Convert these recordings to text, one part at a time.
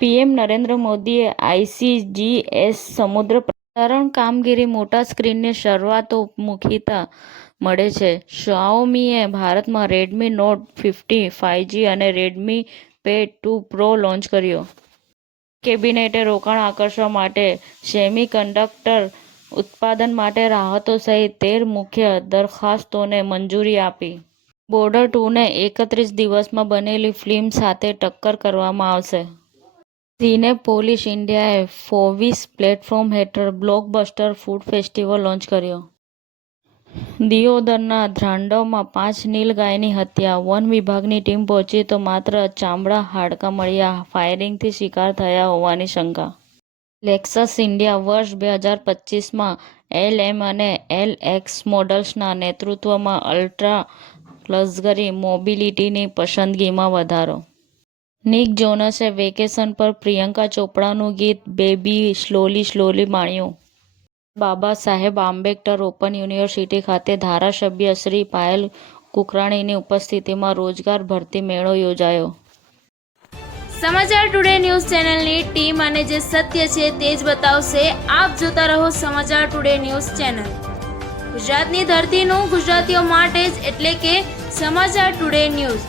PM Narendra મોદીએ ICGS સમુદ્ર પ્રસારણ કામગીરી મોટા સ્ક્રીનની સર્વતોમુખીતા મળે છે. શાઓમીએ ભારતમાં રેડમી નોટ 50 5G અને રેડમી પેડ 2 પ્રો લોન્ચ કર્યો. કેબિનેટે રોકાણ આકર્ષવા માટે સેમિકન્ડક્ટર ઉત્પાદન માટે રાહતો સહિત 13 મુખ્ય દરખાસ્તોને મંજૂરી આપી. બોર્ડર 2ને 31 દિવસમાં બનેલી ફિલ્મ સાથે ટક્કર કરવામાં આવશે. સિનેપોલિસ ઇન્ડિયાએ ફોવિસ પ્લેટફોર્મ હેઠળ બ્લોકબસ્ટર ફૂડ ફેસ્ટિવલ લોન્ચ કર્યો. દિયોદરના ધ્રાંડવમાં 5 નીલગાયની હત્યા. વન વિભાગની ટીમ પહોંચી તો માત્ર ચામડા હાડકાં મળ્યા. ફાયરિંગથી શિકાર થયા હોવાની શંકા. લેક્સસ ઇન્ડિયા વર્ષ 2025માં LM અને LX મોડલ્સના નેતૃત્વમાં અલ્ટ્રા લક્ઝરી મોબિલિટીની પસંદગીમાં વધારો. નિક જોનસે વેકેશન પર પ્રિયંકા ચોપડાનું ગીત baby slowly slowly માણ્યું. Baba Saheb Ambedkar open university ખાતે ધારાસભ્ય શ્રી પાયલ કુકરાણીની ઉપસ્થિતિમાં રોજગાર ભરતી મેળો યોજાયો. સમાચાર ટુડે ન્યૂઝ ચેનલની ટીમ અને જે સત્ય છે તે જ બતાવશે. આપ જોતા રહો સમાચાર ટુડે ન્યૂઝ ચેનલ. ગુજરાતની ધરતીનું ગુજરાતીઓ માટે જ, એટલે કે સમાચાર ટુડે ન્યૂઝ.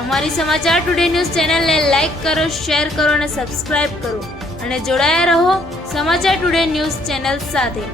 અમારી સમાચાર ટુડે ન્યૂઝ ચેનલને લાઇક કરો, શેર કરો અને સબસ્ક્રાઇબ કરો અને જોડાયા રહો સમાચાર ટુડે ન્યૂઝ ચેનલ સાથે.